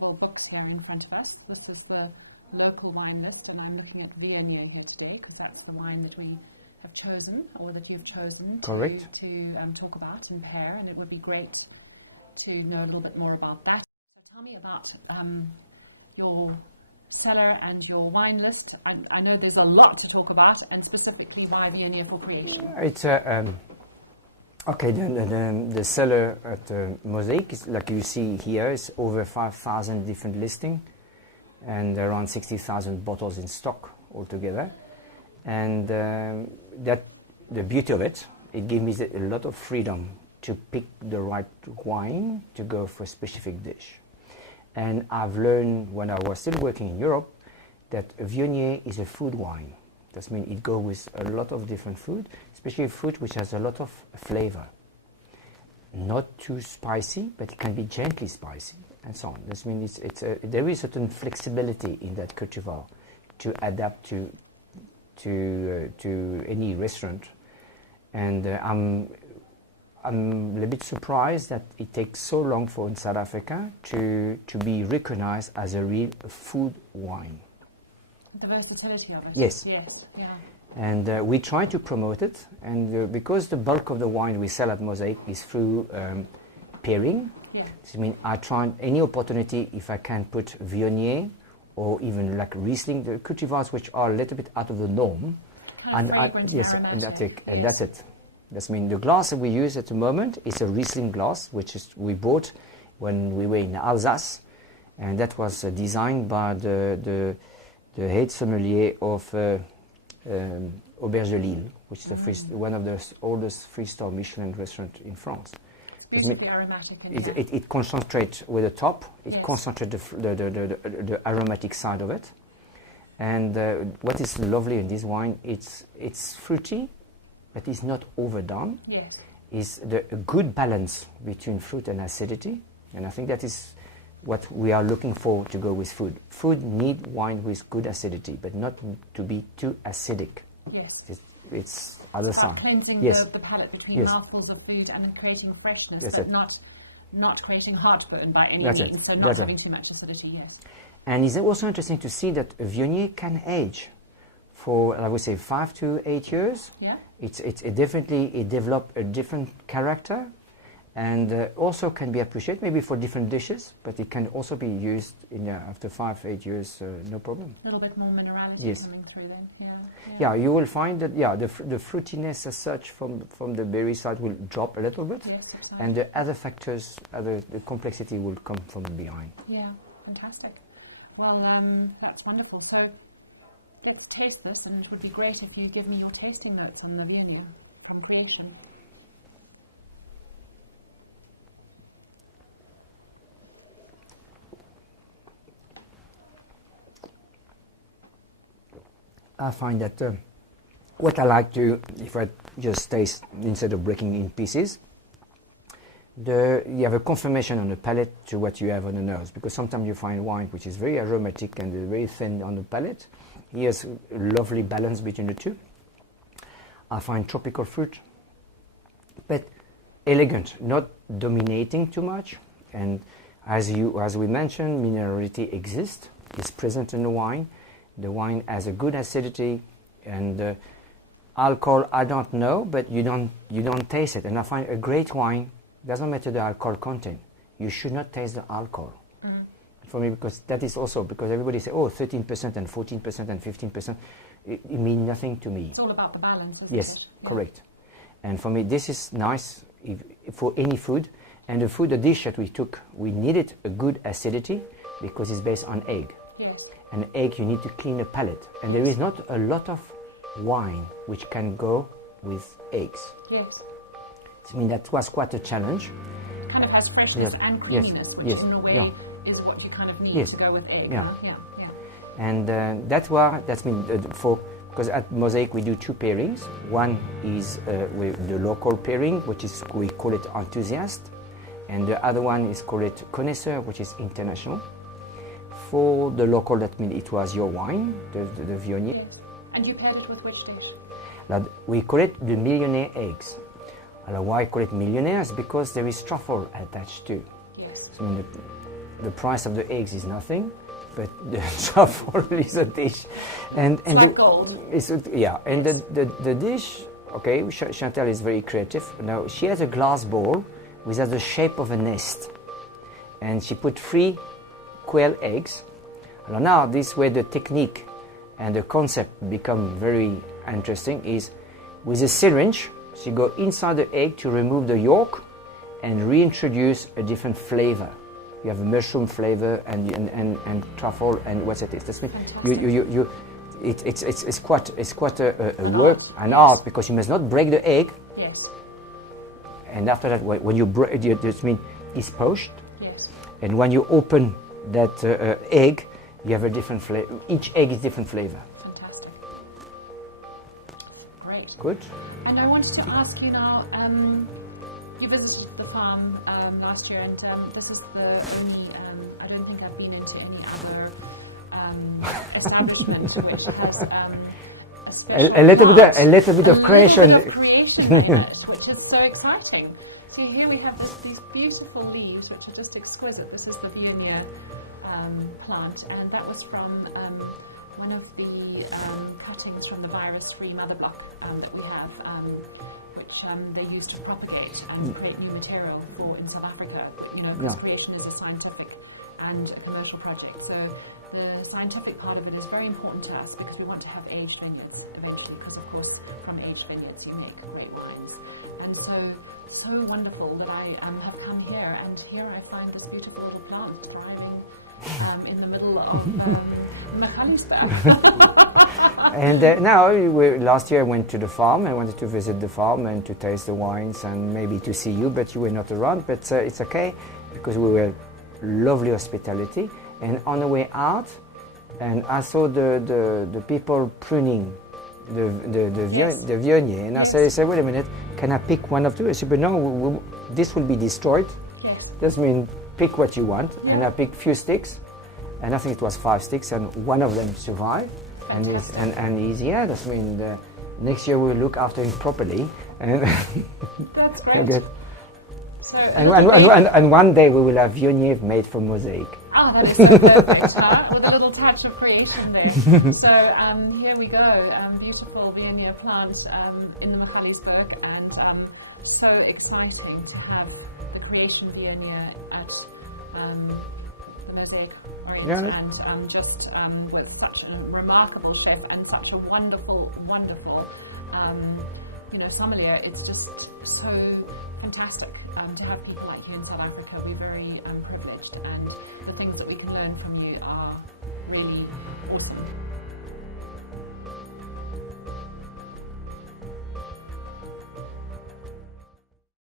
several books there in front of us. This is the local wine list, and I'm looking at Viognier here today because that's the wine that we have chosen, or that you've chosen to talk about and pair, and it would be great to know a little bit more about that. So tell me about your cellar and your wine list. I know there's a lot to talk about, and specifically why Viognier for creation. It's okay. The cellar at Mosaic is, like you see here, is over 5,000 different listings and around 60,000 bottles in stock altogether. And that the beauty of it, it gives me a lot of freedom to pick the right wine to go for a specific dish. And I've learned when I was still working in Europe that Viognier is a food wine. That means it goes with a lot of different food, especially food which has a lot of flavor. Not too spicy, but it can be gently spicy, and so on. That means there is certain flexibility in that cultivar to adapt to any restaurant. And I'm a bit surprised that it takes so long for in South Africa to be recognized as a real food wine. The versatility of it. Yes. Yes. Yeah. And we try to promote it, and because the bulk of the wine we sell at Mosaic is through pairing. Yeah. I mean, I try any opportunity if I can put Viognier or even like Riesling, the cultivars which are a little bit out of the norm. Yes, and that's it. That's mean the glass that we use at the moment is a Riesling glass, which is we bought when we were in Alsace, and that was designed by the head sommelier of Auberge de Lille, which is one of the oldest 3-star Michelin restaurant in France. It concentrates with the top. It concentrates the aromatic side of it. And what is lovely in this wine, it's fruity, but it's not overdone. Yes. It's a good balance between fruit and acidity, and I think that is what we are looking for to go with food. Food need wine with good acidity, but not to be too acidic. Yes. It's other side. Cleansing the palate between mouthfuls of food and then creating freshness, but not creating heartburn by any means. So not having too much acidity. Yes. And it's also interesting to see that Viognier can age for, I would say, 5 to 8 years. Yeah. It definitely develop a different character, and also can be appreciated maybe for different dishes, but it can also be used after 5-8 years, no problem. A little bit more minerality coming through then. Yeah, you will find that the fruitiness as such from the berry side will drop a little bit, and the other factors, the complexity will come from behind. Yeah, fantastic. Well, that's wonderful. So let's taste this, and it would be great if you give me your tasting notes on the Viognier from creation. I find that what I like to, if I just taste instead of breaking in pieces, you have a confirmation on the palate to what you have on the nose, because sometimes you find wine which is very aromatic and very thin on the palate. Here's a lovely balance between the two. I find tropical fruit, but elegant, not dominating too much. And as we mentioned, minerality exists, is present in the wine. The wine has a good acidity, and alcohol, I don't know, but you don't taste it. And I find a great wine, doesn't matter the alcohol content, you should not taste the alcohol. Mm-hmm. For me, because that is also, because everybody says, 13% and 14% and 15%, it means nothing to me. It's all about the balance, isn't it? Yes, correct. And for me, this is nice for any food. And the dish that we took, we needed a good acidity because it's based on egg. Yes. And egg, you need to clean the palate. And there is not a lot of wine which can go with eggs. Yes. I mean, that was quite a challenge. It kind of has freshness and creaminess, which in a way is what you kind of need to go with egg. Yeah. And that's because at Mosaic we do 2 pairings. One is with the local pairing, which is, we call it enthusiast, and the other one is called it connoisseur, which is international. For the local, that means it was your wine, the Viognier. Yes. And you paired it with which dish? We call it the millionaire eggs. Why I call it millionaires? Because there is truffle attached too. Yes. So the price of the eggs is nothing, but the truffle is a dish. And like gold. And the dish, okay, Chantal is very creative. Now, she has a glass bowl which has the shape of a nest. And she put 3 quail eggs. Now, this way the technique and the concept become very interesting is with a syringe, she go inside the egg to remove the yolk and reintroduce a different flavor. You have a mushroom flavor and truffle and what's it is. That's mean it's quite a work, an art, because you must not break the egg. Yes. And after that, when you break it, that means it's poached. Yes. And when you open that egg, you have a different flavor. Each egg is different flavor. Fantastic. Great. Good. And I wanted to ask you now, you visited the farm last year, and this is the only, I don't think I've been into any other establishment which has a little bit of creation in it, which is so exciting. So here we have these beautiful leaves which are just exquisite. This is the Viognier plant, and that was from one of the cuttings from the virus-free mother block that we have, which they use to propagate and create new material for in South Africa. You know, because creation is a scientific and a commercial project. So the scientific part of it is very important to us because we want to have aged vineyards eventually, because of course from aged vineyards you make great wines. And so wonderful that I have come here, and here I find this beautiful little plant thriving in the middle of Magaliesberg. And now, last year I went to the farm. I wanted to visit the farm and to taste the wines and maybe to see you, but you were not around. But it's okay, because we were lovely hospitality. And on the way out, and I saw the people pruning the Viognier, and I said, wait a minute, can I pick one of two? I said, but no, this will be destroyed. Yes. That means pick what you want, and I picked few sticks, and I think it was 5 sticks, and one of them survived. And he's that means next year we'll look after him properly. And that's great. So, and one day we will have Viognier made from Mosaic. Oh, that is so perfect, huh? With a little touch of creation there. So here we go, beautiful Viognier plant in the Magaliesberg, and so exciting to have the creation Viognier at the Mosaic Orient, and just with such a remarkable chef and such a wonderful sommelier. It's just so fantastic to have people like you in South Africa. We're very privileged, and the things that we can learn from you are really awesome.